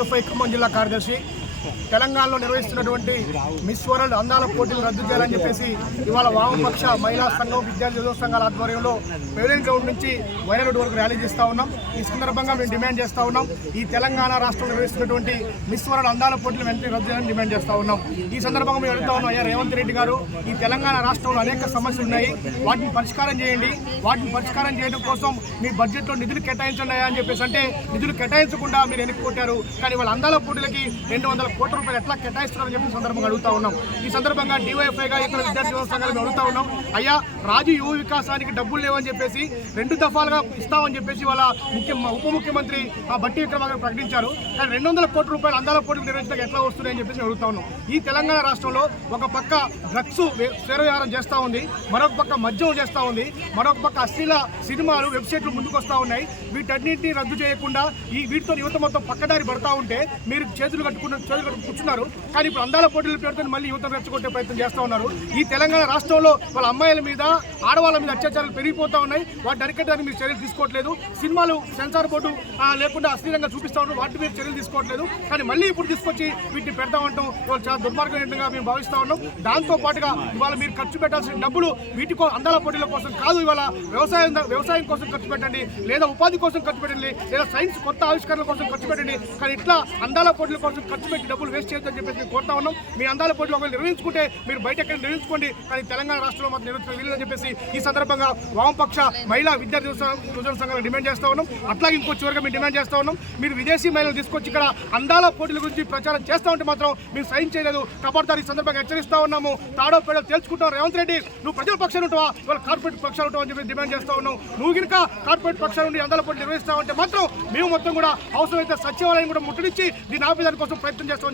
આઈએફઆઈ ખમણ જિલ્લા કાર્યદર્શી తెలంగాణలో నిర్వహిస్తున్నటువంటి మిస్ వరల్డ్ అందాల పోటీలు రద్దు చేయాలని చెప్పేసి ఇవాళ వామపక్ష మహిళా సంఘం విద్యార్థి యువ సంఘాల ఆధ్వర్యంలో పేరెంట్ గ్రౌండ్ నుంచి వైరల్ వరకు ర్యాలీ చేస్తూ ఉన్నాం. ఈ సందర్భంగా మేము డిమాండ్ చేస్తా ఉన్నాం. ఈ తెలంగాణ రాష్ట్రంలో నిర్వహిస్తున్నటువంటి మిస్ వరల్డ్ అందాల పోటీలు వెంటనే రద్దు చేయాలని డిమాండ్ చేస్తూ ఉన్నాం. ఈ సందర్భంగా మేము అడుగుతా ఉన్నాం అయ్యా రేవంత్ రెడ్డి గారు ఈ తెలంగాణ రాష్ట్రంలో అనేక సమస్యలు ఉన్నాయి. వాటిని పరిష్కారం చేయండి. వాటిని పరిష్కారం చేయడం కోసం మీ బడ్జెట్లో నిధులు కేటాయించండి అని చెప్పేసి అంటే నిధులు కేటాయించకుండా మీరు ఎన్నుకుంటారు కానీ వాళ్ళ అందాల పోటీలకి రెండు వందల కోట్ల రూపాయలు ఎట్లా కేటాయిస్తున్నారని చెప్పి సందర్భంగా అడుగుతా ఉన్నాం. ఈ సందర్భంగా డివైఎఫ్ఐగా ఇతర విద్యార్థి యువ అడుగుతా ఉన్నాం. అయ్యా రాజు యువ వికాసానికి డబ్బులు లేవని చెప్పేసి రెండు దఫాలుగా ఇస్తామని చెప్పేసి వాళ్ళ ముఖ్య ఉప ముఖ్యమంత్రి ఆ బట్టి విక్రమార్క ప్రకటించారు. కానీ రెండు వందల కోట్ల రూపాయలు అందాల పోటీలు నిర్వహించడానికి ఎట్లా వస్తున్నాయని చెప్పేసి అడుగుతా ఉన్నాం. ఈ తెలంగాణ రాష్ట్రంలో ఒక పక్క డ్రగ్స్ శరీరవ్యాహారం చేస్తూ ఉంది మరొక పక్క మద్యం చేస్తూ ఉంది మరొక పక్క అశ్లీల సినిమాలు వెబ్సైట్లు ముందుకు వస్తూ ఉన్నాయి. వీటన్నింటినీ రద్దు చేయకుండా ఈ వీటితో యువత మొత్తం పక్కదారి పడతా ఉంటే మీరు చేతులు కట్టుకున్న చేతులు కట్టుకుని కూర్చున్నారు. కానీ ఇప్పుడు అందాల పోటీలు పెడుతున్న మళ్ళీ యువత రెచ్చగొట్టే ప్రయత్నం చేస్తూ ఉన్నారు. ఈ తెలంగాణ రాష్ట్రంలో వాళ్ళ అమ్మాయిల మీద ఆడవాళ్ళ మీద అత్యాచారాలు పెరిగిపోతూ ఉన్నాయి. వాటిని అరికట్టడానికి మీరు చర్యలు తీసుకోవట్లేదు. సినిమాలు సెన్సార్ బోర్డు లేకుండా అశ్లీలంగా చూపిస్తా ఉన్నారు. వాటి మీద చర్యలు తీసుకోవట్లేదు. కానీ మళ్ళీ ఇప్పుడు తీసుకొచ్చి వీటిని పెడతామంటాం వాళ్ళు చాలా దుర్మార్గంగా మేము భావిస్తూ ఉన్నాం. దాంతో పాటుగా ఇవాళ మీరు ఖర్చు పెట్టాల్సిన డబ్బులు వీటి అందాల పోటీల కోసం కాదు ఇవాళ వ్యవసాయం వ్యవసాయం కోసం ఖర్చు పెట్టండి లేదా ఉపాధి కోసం ఖర్చు పెట్టండి లేదా సైన్స్ కొత్త ఆవిష్కరణల కోసం ఖర్చు పెట్టండి. కానీ ఇట్లా అందాల పోటీల కోసం ఖర్చు పెట్టి డబ్బులు వేస్ట్ చేయొద్దని చెప్పేసి మేము కోరుతా ఉన్నాం. మీ అందాల పోటీలు ఒకవేళ నిర్వహించుకుంటే మీరు బయట ఎక్కడ నిర్వహించుకోండి. కానీ తెలంగాణ రాష్ట్రంలో మాత్రం నిర్వహించడం వీలని చెప్పేసి ఈ సందర్భంగా వామపక్ష మహిళా విద్యార్థి యువజన సంఘాలు డిమాండ్ చేస్తా ఉన్నాం. అట్లాగే ఇంకో చివరిగా మేము డిమాండ్ చేస్తా ఉన్నాం. మీరు విదేశీ మహిళలు తీసుకొచ్చి ఇక్కడ అందాల పోటీల గురించి ప్రచారం చేస్తా ఉంటే మాత్రం మేము సైన్ చేయలేదు. కబడ్దారి ఈ సందర్భంగా హెచ్చరిస్తా ఉన్నాము. తాడో పేడో తెలుసుకుంటాం రేవంత్ రెడ్డి నువ్వు ప్రజల పక్షాలు ఉంటావా? ఇవాళ కార్పొరేట్ పక్షాలు ఉంటావు అని చెప్పి డిమాండ్ చేస్తా ఉన్నాం. నువ్వు కనుక కార్పొరేట్ పక్షాల నుండి అందాల పోటీ నిర్వహిస్తావంటే మాత్రం మేము మొత్తం కూడా అవసరమైతే సచివాలయం కూడా ముట్టడించి దీని ఆపేదాని కోసం ప్రయత్నం చేస్తాం.